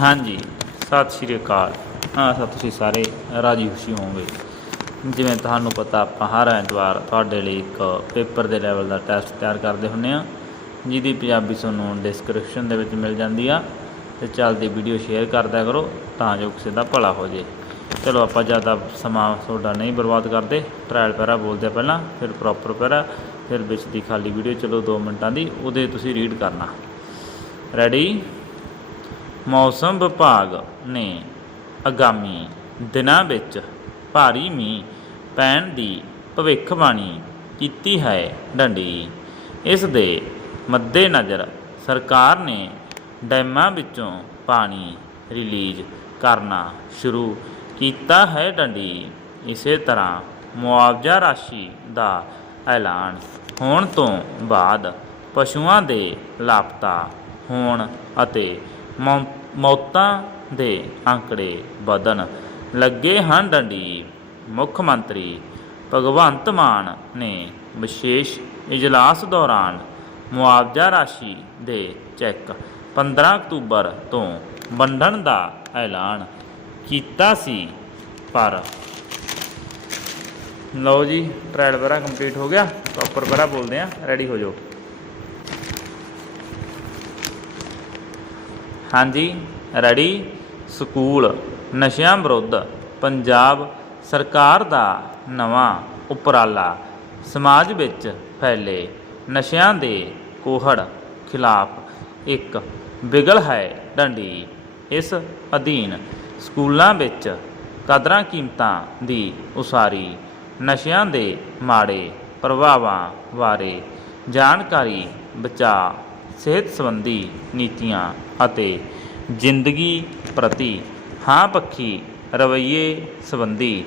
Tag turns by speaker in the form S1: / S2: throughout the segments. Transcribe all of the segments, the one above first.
S1: ਹਾਂਜੀ, ਸਤਿ ਸ਼੍ਰੀ ਅਕਾਲ। ਹਾਂ, ਸਤਿ ਤੁਸੀਂ ਸਾਰੇ ਰਾਜੀ ਖੁਸ਼ੀ ਹੋਵੋਗੇ। ਜਿਵੇਂ ਤੁਹਾਨੂੰ ਪਤਾ, ਆਪਾਂ ਹਰ ਐਤਵਾਰ ਤੁਹਾਡੇ ਲਈ ਇੱਕ ਪੇਪਰ ਦੇ ਲੈਵਲ ਦਾ ਟੈਸਟ ਤਿਆਰ ਕਰਦੇ ਹੁੰਨੇ ਆ ਜਿਹਦੀ ਪੰਜਾਬੀ ਤੁਹਾਨੂੰ ਡਿਸਕ੍ਰਿਪਸ਼ਨ ਦੇ ਵਿੱਚ ਮਿਲ ਜਾਂਦੀ ਆ, ਤੇ ਚੱਲਦੀ ਵੀਡੀਓ ਸ਼ੇਅਰ ਕਰਦਿਆ ਕਰੋ, ਤਾਂ ਜੋ ਕਿਸੇ ਦਾ ਭਲਾ ਹੋ ਜੇ। ਚਲੋ, ਆਪਾਂ ਜ਼ਿਆਦਾ ਸਮਾਂ ਤੁਹਾਡਾ ਨਹੀਂ ਬਰਬਾਦ ਕਰਦੇ ਟ੍ਰਾਇਲ ਪੈਰਾ ਬੋਲਦੇ ਪਹਿਲਾਂ, ਫਿਰ ਪ੍ਰੋਪਰ ਪੈਰਾ, ਫਿਰ ਵਿੱਚ ਦੀ ਖਾਲੀ ਵੀਡੀਓ ਚਲੋ 2 ਮਿੰਟਾਂ ਦੀ, ਉਹਦੇ ਤੁਸੀਂ ਰੀਡ ਕਰਨਾ। ਰੈਡੀ ਮੌਸਮ ਵਿਭਾਗ ਨੇ ਆਗਾਮੀ ਦਿਨਾਂ ਵਿੱਚ ਭਾਰੀ ਮੀਂਹ ਪੈਣ ਦੀ ਭਵਿੱਖਬਾਣੀ ਕੀਤੀ ਹੈ ਡੰਡੀ। ਇਸ ਦੇ ਮੱਦੇਨਜ਼ਰ ਸਰਕਾਰ ਨੇ ਡੈਮਾਂ ਵਿੱਚੋਂ ਪਾਣੀ ਰਿਲੀਜ਼ ਕਰਨਾ ਸ਼ੁਰੂ ਕੀਤਾ ਹੈ ਡੰਡੀ। ਇਸੇ ਤਰ੍ਹਾਂ ਮੁਆਵਜ਼ਾ ਰਾਸ਼ੀ ਦਾ ਐਲਾਨ ਹੋਣ ਤੋਂ ਬਾਅਦ ਪਸ਼ੂਆਂ ਦੇ ਲਾਪਤਾ ਹੋਣ ਅਤੇ ਮੌਤਾਂ ਦੇ ਅੰਕੜੇ ਵਧਣ ਲੱਗੇ ਹਨ ਡੰਡੀ। ਮੁੱਖ ਮੰਤਰੀ ਭਗਵੰਤ ਮਾਨ ਨੇ ਵਿਸ਼ੇਸ਼ ਇਜਲਾਸ ਦੌਰਾਨ ਮੁਆਵਜ਼ਾ ਰਾਸ਼ੀ ਦੇ ਚੈੱਕ 15 ਅਕਤੂਬਰ ਤੋਂ ਵੰਡਣ ਦਾ ਐਲਾਨ ਕੀਤਾ ਸੀ, ਪਰ ਲਓ ਜੀ ਟ੍ਰਾਇਲ ਵਰਾ ਕੰਪਲੀਟ ਹੋ ਗਿਆ ਪ੍ਰੋਪਰ ਵਰਾ ਬੋਲਦੇ ਆ ਰੈਡੀ ਹੋ ਜਾਓ। ਹਾਂਜੀ ਰੈਡੀ ਸਕੂਲ, ਨਸ਼ਿਆਂ ਵਿਰੁੱਧ, ਪੰਜਾਬ ਸਰਕਾਰ ਦਾ ਨਵਾਂ ਉਪਰਾਲਾ, ਸਮਾਜ ਵਿੱਚ ਫੈਲੇ ਨਸ਼ਿਆਂ ਦੇ ਕੋਹੜ ਖਿਲਾਫ ਇੱਕ ਬਿਗਲ ਹੈ ਡੰਡੀ। ਇਸ ਅਧੀਨ ਸਕੂਲਾਂ ਵਿੱਚ ਕਦਰਾਂ ਕੀਮਤਾਂ ਦੀ ਉਸਾਰੀ, ਨਸ਼ਿਆਂ ਦੇ ਮਾੜੇ ਪ੍ਰਭਾਵਾਂ ਬਾਰੇ ਜਾਣਕਾਰੀ ਬਚਾ ਸਿਹਤ ਸੰਬੰਧੀ ਨੀਤੀਆਂ ਅਤੇ ਜ਼ਿੰਦਗੀ ਪ੍ਰਤੀ ਹਾਂ ਪੱਖੀ ਰਵੱਈਏ ਸੰਬੰਧੀ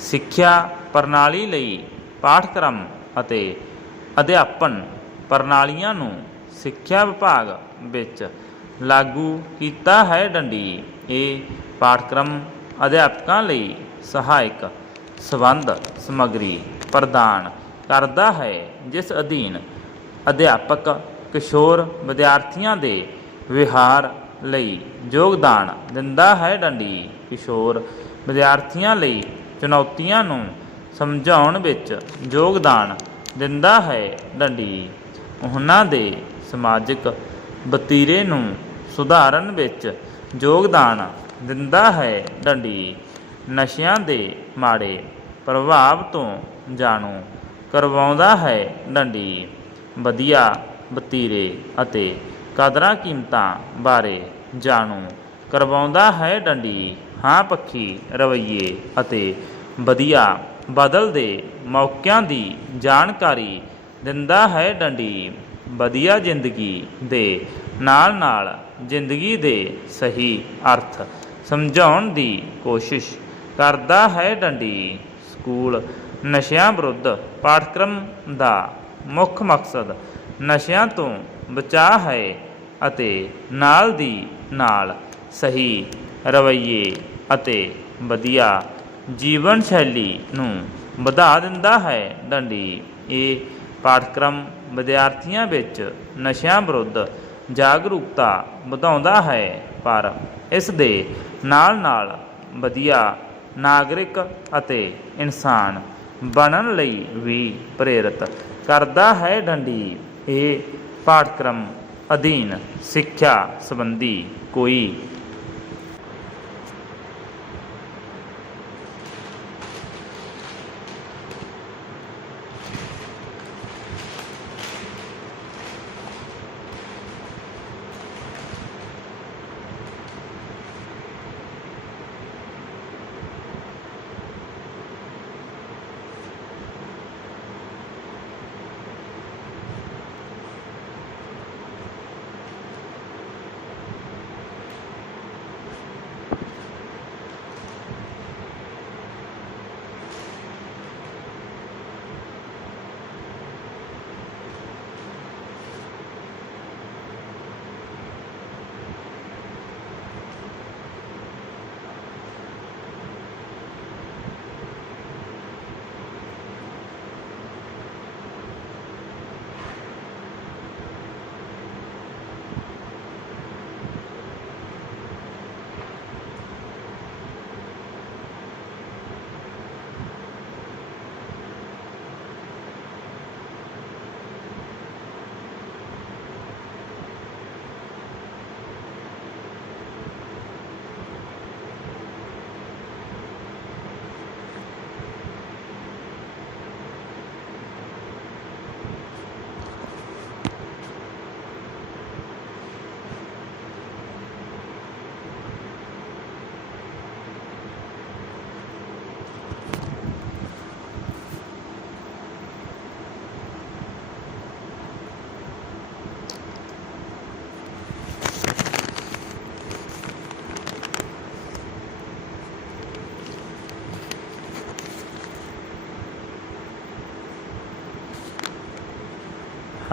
S1: ਸਿੱਖਿਆ ਪ੍ਰਣਾਲੀ ਲਈ ਪਾਠਕ੍ਰਮ ਅਤੇ ਅਧਿਆਪਨ ਪ੍ਰਣਾਲੀਆਂ ਨੂੰ ਸਿੱਖਿਆ ਵਿਭਾਗ ਵਿੱਚ ਲਾਗੂ ਕੀਤਾ ਹੈ ਡੰਡੀ। ਇਹ ਪਾਠਕ੍ਰਮ ਅਧਿਆਪਕਾਂ ਲਈ ਸਹਾਇਕ ਸੰਬੰਧ ਸਮੱਗਰੀ ਪ੍ਰਦਾਨ ਕਰਦਾ ਹੈ, ਜਿਸ ਅਧੀਨ ਅਧਿਆਪਕ ਕਿਸ਼ੋਰ ਵਿਦਿਆਰਥੀਆਂ ਦੇ ਵਿਹਾਰ ਲਈ ਯੋਗਦਾਨ ਦਿੰਦਾ ਹੈ ਡੰਡੀ। ਕਿਸ਼ੋਰ ਵਿਦਿਆਰਥੀਆਂ ਲਈ ਚੁਣੌਤੀਆਂ ਨੂੰ ਸਮਝਾਉਣ ਵਿੱਚ ਯੋਗਦਾਨ ਦਿੰਦਾ ਹੈ ਡੰਡੀ। ਉਹਨਾਂ ਦੇ ਸਮਾਜਿਕ ਵਤੀਰੇ ਨੂੰ ਸੁਧਾਰਨ ਵਿੱਚ ਯੋਗਦਾਨ ਦਿੰਦਾ ਹੈ ਡੰਡੀ। ਨਸ਼ਿਆਂ ਦੇ ਮਾੜੇ ਪ੍ਰਭਾਵ ਤੋਂ ਜਾਣੂ ਕਰਵਾਉਂਦਾ ਹੈ ਡੰਡੀ। ਵਧੀਆ ਵਤੀਰੇ ਅਤੇ ਕਦਰਾਂ ਕੀਮਤਾਂ ਬਾਰੇ ਜਾਣੂ ਕਰਵਾਉਂਦਾ ਹੈ ਡੰਡੀ। ਹਾਂ ਪੱਖੀ, ਰਵੱਈਏ ਅਤੇ ਵਧੀਆ ਬਦਲਦੇ ਮੌਕਿਆਂ ਦੀ ਜਾਣਕਾਰੀ ਦਿੰਦਾ ਹੈ ਡੰਡੀ। ਵਧੀਆ ਜ਼ਿੰਦਗੀ ਦੇ ਨਾਲ ਨਾਲ ਜ਼ਿੰਦਗੀ ਦੇ ਸਹੀ ਅਰਥ ਸਮਝਾਉਣ ਦੀ ਕੋਸ਼ਿਸ਼ ਕਰਦਾ ਹੈ ਡੰਡੀ। ਸਕੂਲ ਨਸ਼ਿਆਂ ਵਿਰੁੱਧ ਪਾਠਕ੍ਰਮ ਦਾ ਮੁੱਖ ਮਕਸਦ ਨਸ਼ਿਆਂ ਤੋਂ ਬਚਾਅ ਹੈ ਅਤੇ ਨਾਲ ਦੀ ਨਾਲ ਸਹੀ ਰਵੱਈਏ ਅਤੇ ਵਧੀਆ ਜੀਵਨ ਸ਼ੈਲੀ ਨੂੰ ਵਧਾ ਦਿੰਦਾ ਹੈ। ਡੰਡੀ, ਇਹ ਪਾਠਕ੍ਰਮ ਵਿਦਿਆਰਥੀਆਂ ਵਿੱਚ ਨਸ਼ਿਆਂ ਵਿਰੁੱਧ ਜਾਗਰੂਕਤਾ ਵਧਾਉਂਦਾ ਹੈ, ਪਰ ਇਸ ਦੇ ਨਾਲ ਨਾਲ ਵਧੀਆ ਨਾਗਰਿਕ ਅਤੇ ਇਨਸਾਨ ਬਣਨ ਲਈ ਵੀ ਪ੍ਰੇਰਿਤ ਕਰਦਾ ਹੈ। ਡੰਡੀ ਇਹ ਪਾਠਕ੍ਰਮ ਅਧੀਨ ਸਿੱਖਿਆ ਸੰਬੰਧੀ ਕੋਈ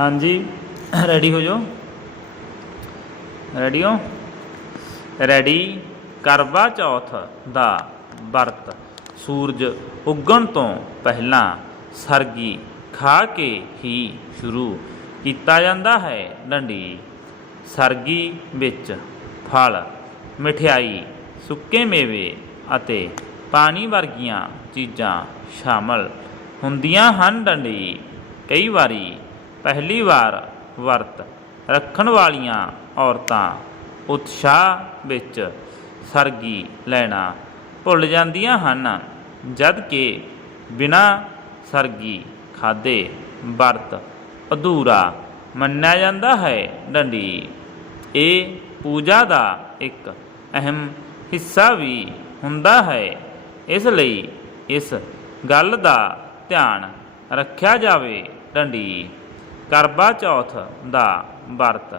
S1: ਹਾਂਜੀ ਰੈਡੀ ਹੋ ਜਾਓ। ਰੈਡੀ ਹੋ? ਰੈਡੀ ਕਰਵਾ ਚੌਥ ਦਾ ਵਰਤ। ਸੂਰਜ ਉੱਗਣ ਤੋਂ ਪਹਿਲਾਂ ਸਰਗੀ ਖਾ ਕੇ ਹੀ ਸ਼ੁਰੂ ਕੀਤਾ ਜਾਂਦਾ ਹੈ ਡੰਡੀ। ਸਰਗੀ ਵਿੱਚ ਫਲ, ਮਠਿਆਈ, ਸੁੱਕੇ ਮੇਵੇ ਅਤੇ ਪਾਣੀ ਵਰਗੀਆਂ ਚੀਜ਼ਾਂ ਸ਼ਾਮਲ ਹੁੰਦੀਆਂ ਹਨ ਡੰਡੀ। ਕਈ ਵਾਰੀ ਪਹਿਲੀ ਵਾਰ ਵਰਤ ਰੱਖਣ ਵਾਲੀਆਂ ਔਰਤਾਂ ਉਤਸ਼ਾਹ ਵਿੱਚ ਸਰਗੀ ਲੈਣਾ ਭੁੱਲ ਜਾਂਦੀਆਂ ਹਨ, ਜਦ ਕਿ ਬਿਨਾਂ ਸਰਗੀ ਖਾਦੇ ਵਰਤ ਅਧੂਰਾ ਮੰਨਿਆ ਜਾਂਦਾ ਹੈ। ਡੰਡੀ, ਇਹ ਪੂਜਾ ਦਾ ਇੱਕ ਅਹਿਮ ਹਿੱਸਾ ਵੀ ਹੁੰਦਾ ਹੈ। ਇਸ ਲਈ ਇਸ ਗੱਲ ਦਾ ਧਿਆਨ ਰੱਖਿਆ ਜਾਵੇ। ਡੰਡੀ ਕਰਵਾ ਚੌਥ ਦਾ ਵਰਤ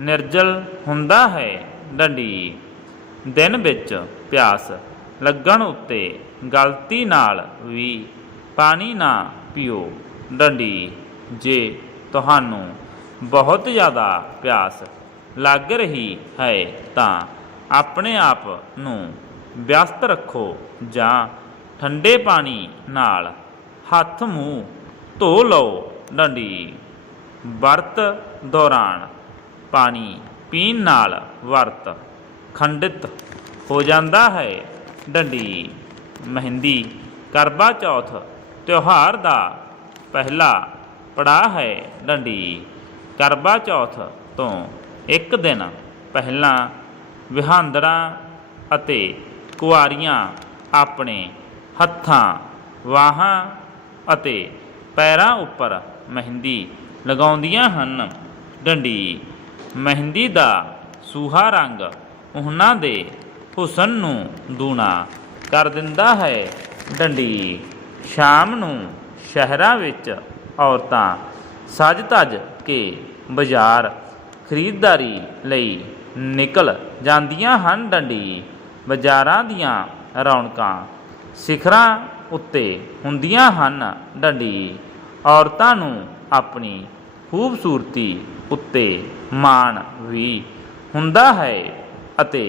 S1: ਨਿਰਜਲ ਹੁੰਦਾ ਹੈ ਡੰਡੀ। ਦਿਨ ਵਿੱਚ ਪਿਆਸ ਲੱਗਣ ਉੱਤੇ ਗਲਤੀ ਨਾਲ ਵੀ ਪਾਣੀ ਨਾ ਪੀਓ ਡੰਡੀ। ਜੇ ਤੁਹਾਨੂੰ ਬਹੁਤ ਜ਼ਿਆਦਾ ਪਿਆਸ ਲੱਗ ਰਹੀ ਹੈ ਤਾਂ ਆਪਣੇ ਆਪ ਨੂੰ ਵਿਅਸਤ ਰੱਖੋ ਜਾਂ ਠੰਡੇ ਪਾਣੀ ਨਾਲ ਹੱਥ ਮੂੰਹ ਧੋ ਲਓ ਡੰਡੀ। ਵਰਤ ਦੌਰਾਨ ਪਾਣੀ ਪੀਣ ਨਾਲ ਵਰਤ ਖੰਡਿਤ ਹੋ ਜਾਂਦਾ ਹੈ। ਡੰਡੀ, ਮਹਿੰਦੀ ਕਰਵਾ ਚੌਥ ਤਿਉਹਾਰ ਦਾ ਪਹਿਲਾ ਪੜਾਅ ਹੈ। ਡੰਡੀ ਕਰਵਾ ਚੌਥ ਤੋਂ ਇੱਕ ਦਿਨ ਪਹਿਲਾਂ ਵਿਹਾਂਦੜਾਂ ਅਤੇ ਕੁਆਰੀਆਂ ਆਪਣੇ ਹੱਥਾਂ, ਵਾਹਾਂ ਅਤੇ ਪੈਰਾਂ ਉੱਪਰ ਮਹਿੰਦੀ ਲਗਾਉਂਦੀਆਂ ਹਨ। ਡੰਡੀ, ਮਹਿੰਦੀ ਦਾ ਸੂਹਾ ਰੰਗ ਉਹਨਾਂ ਦੇ ਹੁਸਨ ਨੂੰ ਦੂਣਾ ਕਰ ਦਿੰਦਾ ਹੈ। ਡੰਡੀ, ਸ਼ਾਮ ਨੂੰ ਸ਼ਹਿਰਾਂ ਵਿੱਚ ਔਰਤਾਂ ਸਜ ਧਜ ਕੇ ਬਾਜ਼ਾਰ ਖਰੀਦਦਾਰੀ ਲਈ ਨਿਕਲ ਜਾਂਦੀਆਂ ਹਨ। ਡੰਡੀ, ਬਾਜ਼ਾਰਾਂ ਦੀਆਂ ਰੌਣਕਾਂ ਸਿਖਰਾਂ ਉੱਤੇ ਹੁੰਦੀਆਂ ਹਨ। ਡੰਡੀ, ਔਰਤਾਂ ਨੂੰ ਆਪਣੀ ਖੂਬਸੂਰਤੀ ਉੱਤੇ ਮਾਣ ਵੀ ਹੁੰਦਾ ਹੈ ਅਤੇ